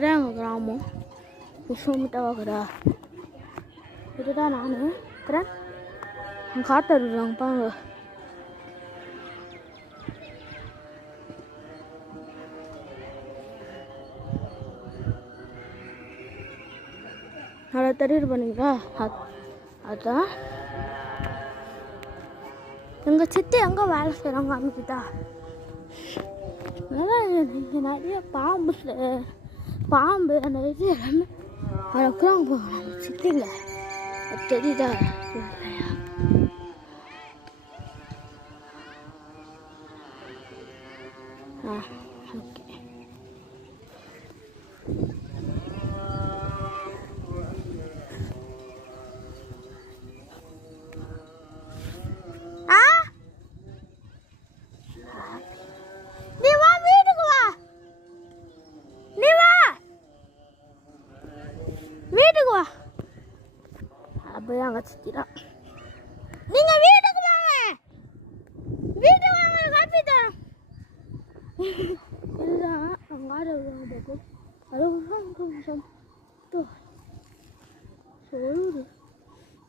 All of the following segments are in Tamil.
இதுதான் எங்கள் கிராமம். விஸ்வமிட்டவாகடா இதுதான் நான் இருக்கிறேன். காற்று அடிக்கிறாங்க பாருங்க. அதை தெரியுது பண்ணீங்களா? அதுதான் எங்கள் சித்தி எங்கே வேலை செய்கிறாங்க அன்னைக்கிட்டா. நிறைய பாம்பு அந்த இது எல்லாமே வளர்க்குறாங்க போகிறாங்க சித்திங்க. தெரியுதா? ஓகே. அப்படியே அங்கே சுற்றிடும். நீங்கள் வீட்டுக்கு வாங்க, வீட்டுக்கு வாங்க, காப்பி தரோம். இதுதான் அங்கே சொல்லுது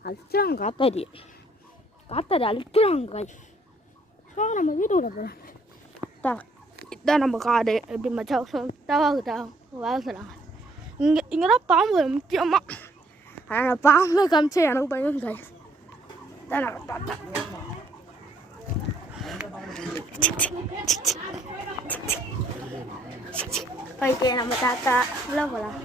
அழிச்சாங்க. காத்தாடி அழிக்கிறாங்க. நம்ம வீட்டுக்குள்ள போகிறோம். இதுதான் நம்ம காடு. எப்படி மச்சான் தவாகுதா வேலை செய்கிறாங்க. இங்கே தான் பாம்பு முக்கியமாக. ஆனால் பாம்பை காமிச்சா எனக்கு பயம் காய். ஓகே, நம்ம தாத்தா உள்ள போகலாம்.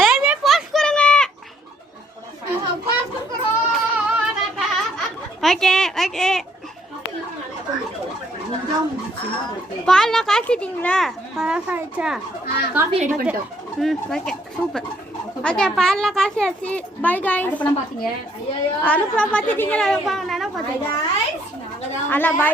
எல்லாருமே போஸ்ட் கொடுங்க. Okay okay. பால்லாம் காய்ச்சிட்டீங்களா? ஆயிடுச்சா? காஃபி ரெடி பண்ணிட்டோம். Okay super. ஓகே, பால்லாம் காய்ச்சாச்சு. Bye guys. அடுப்பலாம் பாத்தீங்க? அடுப்பலாம் பாத்துட்டீங்களா? நினைப்பா. Bye guys. அல்ல பை.